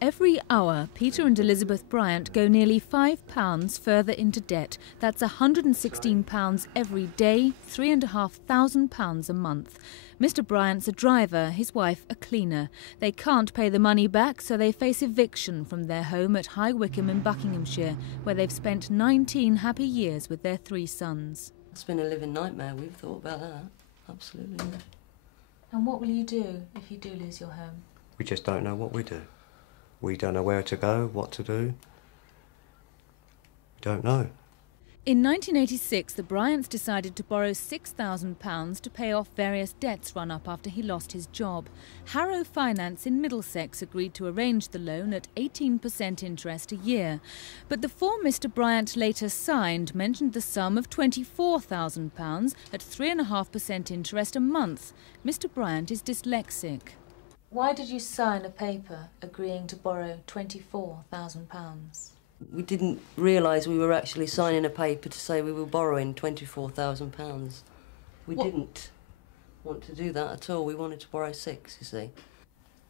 Every hour, Peter and Elizabeth Bryant go nearly £5 further into debt. That's £116 every day, £3,500 a month. Mr. Bryant's a driver, his wife a cleaner. They can't pay the money back, so they face eviction from their home at High Wycombe in Buckinghamshire, where they've spent 19 happy years with their 3 sons. It's been a living nightmare. We've thought about that. Absolutely. And what will you do if you do lose your home? We just don't know what we do. We don't know where to go, what to do. We don't know. In 1986, the Bryants decided to borrow £6,000 to pay off various debts run up after he lost his job. Harrow Finance in Middlesex agreed to arrange the loan at 18% interest a year. But the form Mr. Bryant later signed mentioned the sum of £24,000 at 3.5% interest a month. Mr. Bryant is dyslexic. Why did you sign a paper agreeing to borrow £24,000? We didn't realise we were actually signing a paper to say we were borrowing £24,000. We didn't want to do that at all. We wanted to borrow 6, you see.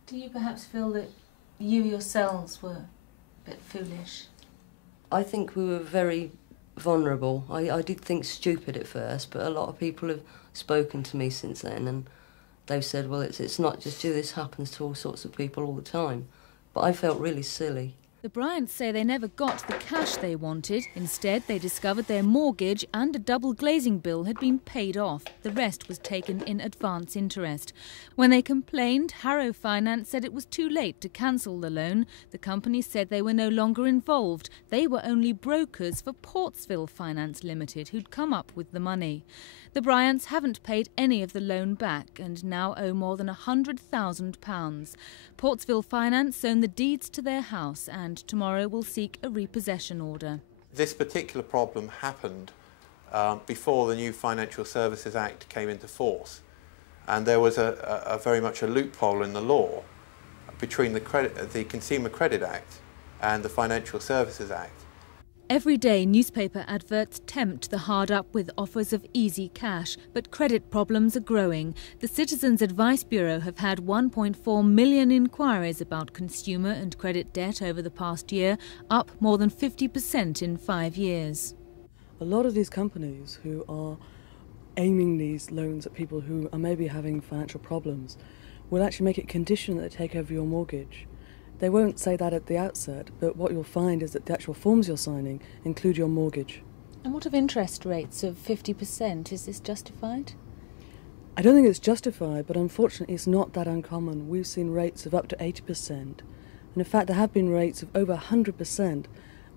Do you perhaps feel that you yourselves were a bit foolish? I think we were very vulnerable. I did think stupid at first, but a lot of people have spoken to me since then, and they've said, well, it's not just you, this happens to all sorts of people all the time. But I felt really silly. The Bryants say they never got the cash they wanted. Instead, they discovered their mortgage and a double glazing bill had been paid off. The rest was taken in advance interest. When they complained, Harrow Finance said it was too late to cancel the loan. The company said they were no longer involved. They were only brokers for Portsville Finance Limited, who'd come up with the money. The Bryants haven't paid any of the loan back and now owe more than £100,000. Portsville Finance own the deeds to their house and tomorrow will seek a repossession order. This particular problem happened before the new Financial Services Act came into force, and there was a very much a loophole in the law between the Consumer Credit Act and the Financial Services Act. Every day, newspaper adverts tempt the hard up with offers of easy cash, but credit problems are growing. The Citizens Advice Bureau have had 1.4 million inquiries about consumer and credit debt over the past year, up more than 50% in 5 years. A lot of these companies who are aiming these loans at people who are maybe having financial problems will actually make it conditional that they take over your mortgage. They won't say that at the outset, but what you'll find is that the actual forms you're signing include your mortgage. And what of interest rates of 50%? Is this justified? I don't think it's justified, but unfortunately it's not that uncommon. We've seen rates of up to 80%. And in fact, there have been rates of over 100%,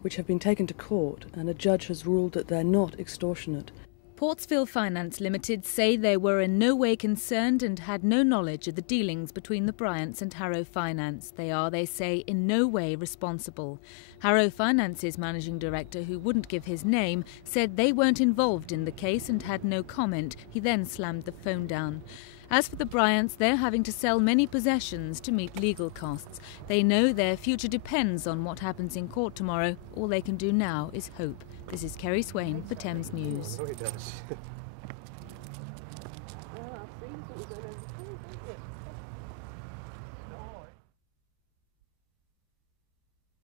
which have been taken to court, and a judge has ruled that they're not extortionate. Portsville Finance Limited say they were in no way concerned and had no knowledge of the dealings between the Bryants and Harrow Finance. They are, they say, in no way responsible. Harrow Finance's managing director, who wouldn't give his name, said they weren't involved in the case and had no comment. He then slammed the phone down. As for the Bryants, they're having to sell many possessions to meet legal costs. They know their future depends on what happens in court tomorrow. All they can do now is hope. This is Kerry Swain for Thames News.